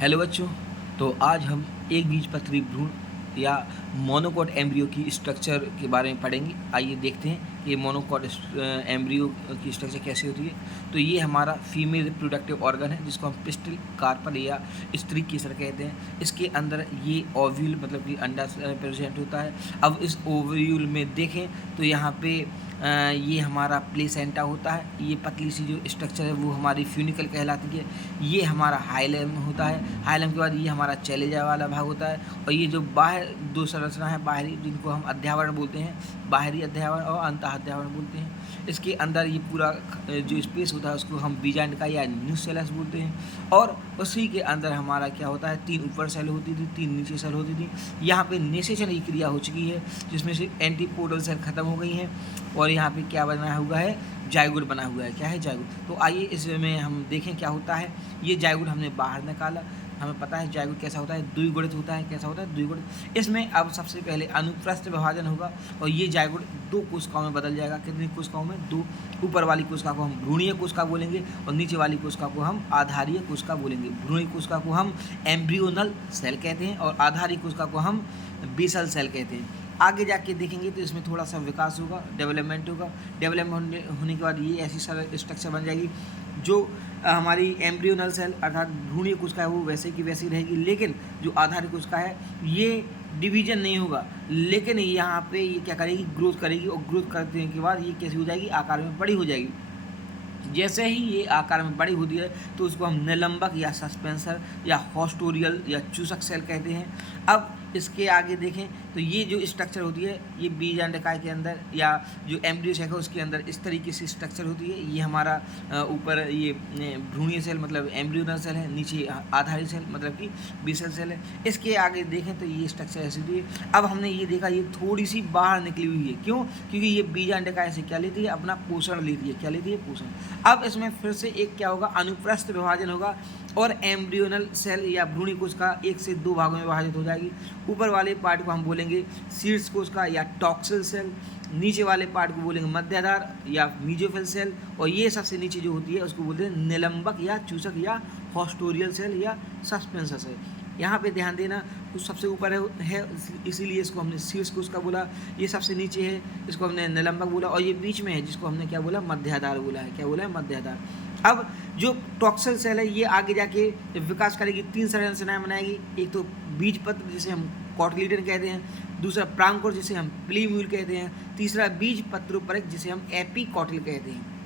Hello बच्चों। तो आज हम एक बीजपत्री भ्रूण या मोनोकॉट एम्ब्रियो की स्ट्रक्चर के बारे में पढ़ेंगे। आइए देखते हैं कि मोनोकॉट एम्ब्रियो की स्ट्रक्चर कैसे होती है। तो ये हमारा फीमेल रिप्रोडक्टिव ऑर्गन है जिसको हम पिस्टल, कार्पल या स्त्री केसर कहते हैं। इसके अंदर ये ओव्यूल मतलब कि अंडा प्रेजेंट होता है। अब इस ओव्यूल में देखें तो यहाँ पे ये हमारा प्लेसेंटा होता है। ये पतली सी जो स्ट्रक्चर है वो हमारी फ्यूनिकल कहलाती है। ये हमारा हाइलम होता है। हाइलम के बाद ये हमारा चैलेजा वाला भाग होता है। और ये जो बाहर दो संरचना है बाहरी, जिनको हम अध्यावरण बोलते हैं, बाहरी अध्यावरण और अंतः अध्यावरण बोलते हैं। इसके अंदर ये पूरा जो स्पेस होता है उसको हम बीजांड का या न्यूसेलस बोलते हैं। और उसी के अंदर हमारा क्या होता है, 3 ऊपर सेल होती थी, 3 नीचे सेल होती थी। यहाँ पे निषेचन की क्रिया हो चुकी है जिसमें से एंटीपोडल सेल खत्म हो गई हैं और यहाँ पे क्या बना हुआ है, जाइगोट बना हुआ है। क्या है, जाइगोट। तो आइए इसमें हम देखें क्या होता है। ये जाइगोट हमने बाहर निकाला। हमें पता है जाइगोट कैसा होता है, द्विगुणित होता है। कैसा होता है, द्विगुणित। इसमें अब सबसे पहले अनुप्रस्थ विभाजन होगा और ये जाइगोट 2 कोशिकाओं में बदल जाएगा। कितनी कोशिकाओं में, 2। ऊपर वाली कोशिका को हम भ्रूणीय कोशिका बोलेंगे और नीचे वाली कोशिका को हम आधारीय कोशिका बोलेंगे। भ्रूणीय कोशिका को हम एम्ब्रियोनल सेल कहते हैं और आधारीय कोशिका को हम बेसल सेल कहते हैं। आगे जाके देखेंगे तो इसमें थोड़ा सा विकास होगा, डेवलपमेंट होगा। डेवलपमेंट होने के बाद ये ऐसी स्ट्रक्चर बन जाएगी जो हमारी एम्ब्रियोनल सेल अर्थात भ्रूणीय कोशिका है वो वैसे की वैसी रहेगी, लेकिन जो आधारित कोशिका है ये डिवीजन नहीं होगा, लेकिन यहाँ पे ये क्या करेगी, ग्रोथ करेगी। और ग्रोथ करने के बाद ये कैसी हो जाएगी, आकार में बड़ी हो जाएगी। जैसे ही ये आकार में बड़ी होती है तो उसको हम निलंबक या सस्पेंसर या हॉस्टोरियल या चूसक सेल कहते हैं। अब इसके आगे देखें तो ये जो स्ट्रक्चर होती है ये बीज अंडकाय के अंदर या जो एम्ब्रियो सेल है उसके अंदर इस तरीके से स्ट्रक्चर होती है। ये हमारा ऊपर ये भ्रूणीय सेल मतलब एम्ब्रियोनल सेल है, नीचे आधारी सेल मतलब कि बेसल सेल है। इसके आगे देखें तो ये स्ट्रक्चर ऐसी होती है। अब हमने ये देखा ये थोड़ी सी बाहर निकली हुई है, क्यों? क्योंकि ये बीज अंडकाय से क्या लेती है, अपना पोषण लेती है। क्या लेती है, पोषण। अब इसमें फिर से एक क्या होगा, अनुप्रस्थ विभाजन होगा और एम्ब्रियोनल सेल या भ्रूणी कोशिका 1 से 2 भागों में विभाजित हो जाएगी। ऊपर वाले पार्ट को हम बोलेंगे शीर्ष कोशिका या टॉक्सिल सेल, नीचे वाले पार्ट को बोलेंगे मध्याधार या मीजोफिल सेल, और ये सबसे नीचे जो होती है उसको बोलते हैं निलंबक या चूसक या हॉस्टोरियल सेल या सस्पेंसर सेल। यहाँ पे ध्यान देना, कुछ सबसे ऊपर है इसीलिए इसको हमने शीर्ष कोशिका बोला। ये सबसे नीचे है इसको हमने निलंबक बोला, और ये बीच में है जिसको हमने क्या बोला, मध्याधार बोला है। क्या बोला है, मध्याधार। अब जो टॉक्सिल सेल है ये आगे जाके विकास करेगी, 3 संरचनाएं बनाएगी। एक तो बीजपत्र जिसे हम कॉटिलीडन कहते हैं, दूसरा प्रांकुर जिसे हम प्लीम्यूल कहते हैं, तीसरा बीज पत्रोपरक जिसे हम एपीकॉटिल कहते हैं।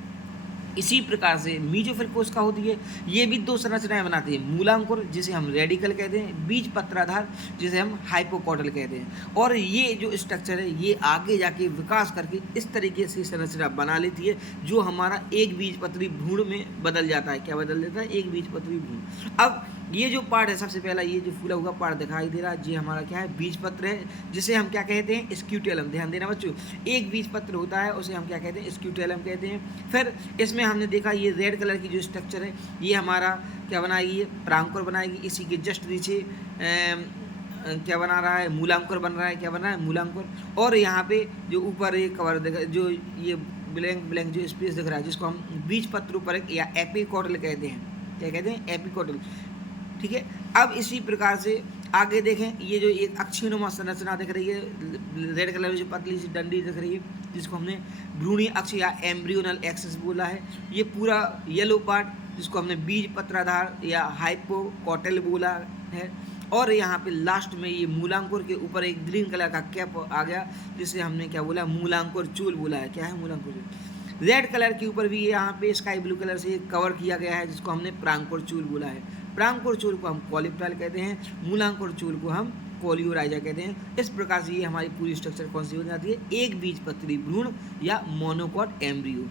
इसी प्रकार से मीजोफिल कोशिका होती है, ये भी 2 संरचनाएं बनाती है, मूलांकुर जिसे हम रेडिकल कहते हैं, बीज पत्राधार जिसे हम हाइपोकॉटिल कहते हैं। और ये जो स्ट्रक्चर है ये आगे जाके विकास करके इस तरीके से संरचना बना लेती है जो हमारा एक बीजपत्री भ्रूण में बदल जाता है। क्या बदल जाता है, एक बीजपत्री भ्रूण। अब ये जो पार्ट है सबसे पहला ये जो फूला हुआ पार्ट दिखाई दे रहा है ये हमारा क्या है, बीजपत्र है, जिसे हम क्या कहते हैं, स्क्यूटेलम। ध्यान देना बच्चों, एक बीजपत्र होता है उसे हम क्या कहते हैं, स्क्यूटेलम कहते हैं। फिर इसमें हमने देखा ये रेड कलर की जो स्ट्रक्चर है ये हमारा क्या बनाएगी, ये प्रांकुर बनाएगी। इसी के जस्ट नीचे क्या बना रहा है, मूलांकुर बन रहा है। क्या बन रहा है, मूलांकुर। और यहाँ पे जो ऊपर एक कवर दिखा, जो ये ब्लैंक जो स्पेस दिख रहा है जिसको हम बीजपत्रोपरक या एपीकॉटिल कहते हैं। क्या कहते हैं, एपीकॉटिल। ठीक है। अब इसी प्रकार से आगे देखें, ये जो एक अक्षीणुमा संरचना दिख रही है, रेड कलर में जो पतली सी डंडी दिख रही है जिसको हमने भ्रूणीय अक्ष या एम्ब्रियोनल एक्सिस बोला है। ये पूरा येलो पार्ट जिसको हमने बीज पत्राधार या हाइपोकॉटिल बोला है। और यहाँ पे लास्ट में ये मूलांकुर के ऊपर एक ग्रीन कलर का कैप आ गया जिसे हमने क्या बोला, मूलांकुर चूल बोला है। क्या है, मूलांकुर चूल। रेड कलर के ऊपर भी यहाँ पे स्काई ब्लू कलर से कवर किया गया है जिसको हमने प्रांकुर चूल बोला है। प्रांकुर चूल को हम कॉलिप्टाइल कहते हैं, मूलांकुर चूल को हम कोलियोराइजा कहते हैं। इस प्रकार से ये हमारी पूरी स्ट्रक्चर कौन सी हो जाती है, एक बीजपत्री भ्रूण या मोनोकॉट एम्ब्रियो।